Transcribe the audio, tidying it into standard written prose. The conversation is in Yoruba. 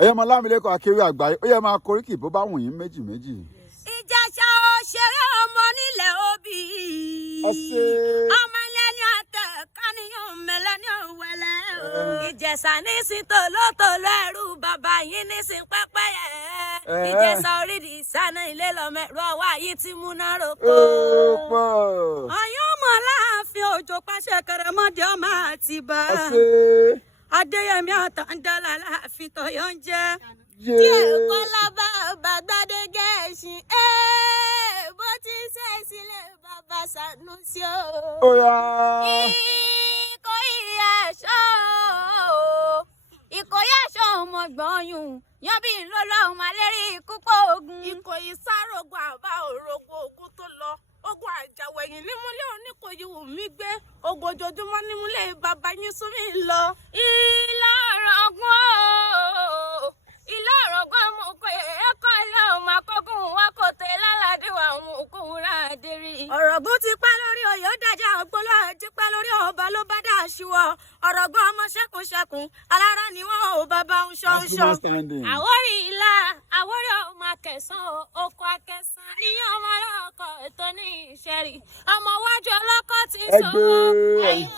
ẹ̀yẹ́ ọmọ Lámilẹ́kọ̀ọ́ Akéwì àgbáyé ó yẹ máa koríkì bó bá wù yín méjì méjì. Ìjẹ̀ṣà òṣèré ọmọ nílẹ̀ òbí. ọmọ ilẹ̀ ní àtẹ káníyàn mẹ́lẹ́ ní òwẹ́lẹ́. Ìjẹ̀ṣà nísìn tòlótòló ẹrú bàbá yín nísìn pẹ́pẹ́yẹ. Ìjẹ̀ṣà orídìí ìsáná ilé lọ́mẹ́rú ọwọ́ ayé tí múná roko. ọ̀yọ́ ọmọ Láàfin Òjó pàṣẹ kẹrẹmọdé ọmọ Àtìbà. Adéyẹmí Àtàndálá Láàfin tọ̀yọ́ ń jẹ́. Tí èkó lábá bàgbádé gẹ̀ẹ́sìn bó ti ṣe sílẹ̀ bàbá Sànúsí o. Ìkòyí ẹ̀ṣọ́ ọmọ gbọ̀nyún yan bí lọ́lọ́ ọmọ alérí ikú pọ̀ ogun. Ìkòyí sárógun àbá òrogun ogun tó lọ. Ogun àjàwẹ̀yìn nímúlẹ̀ Oníkòyí wù mí gbé. Ogun ojoojúmọ́ nímúlẹ̀ bàbá yín sún mi lọ. Ìlà ọ̀rọ̀gbọ́n ilé ọ̀rọ̀gbọ́n mú pé ẹ̀kọ́ ilé ọmọ akọ́gùn wa kò tẹ̀ lálàdéwà àwọn òkú rádìrí. Ọ̀rọ̀gbọ́n ti pẹ́ lórí oyè ó dájà ọgbọ́lọ́ ti pẹ́ lórí ọba ló bá dà ṣíwọ́. Ọ̀rọ̀gbọ́n ọmọ ṣẹ́kùnṣẹ́kùn alára ni wọ́n ò bàbá ń ṣọ́ṣọ́. Àwórí ìlà àwórí ọmọ akẹsàn oko akẹsàn níyàn ọmọ ọlọ́kọ̀ ètò ní ìṣẹ́rí. Ọmọ wájú ọlọ́kọ̀ ti sọ ẹ̀yìn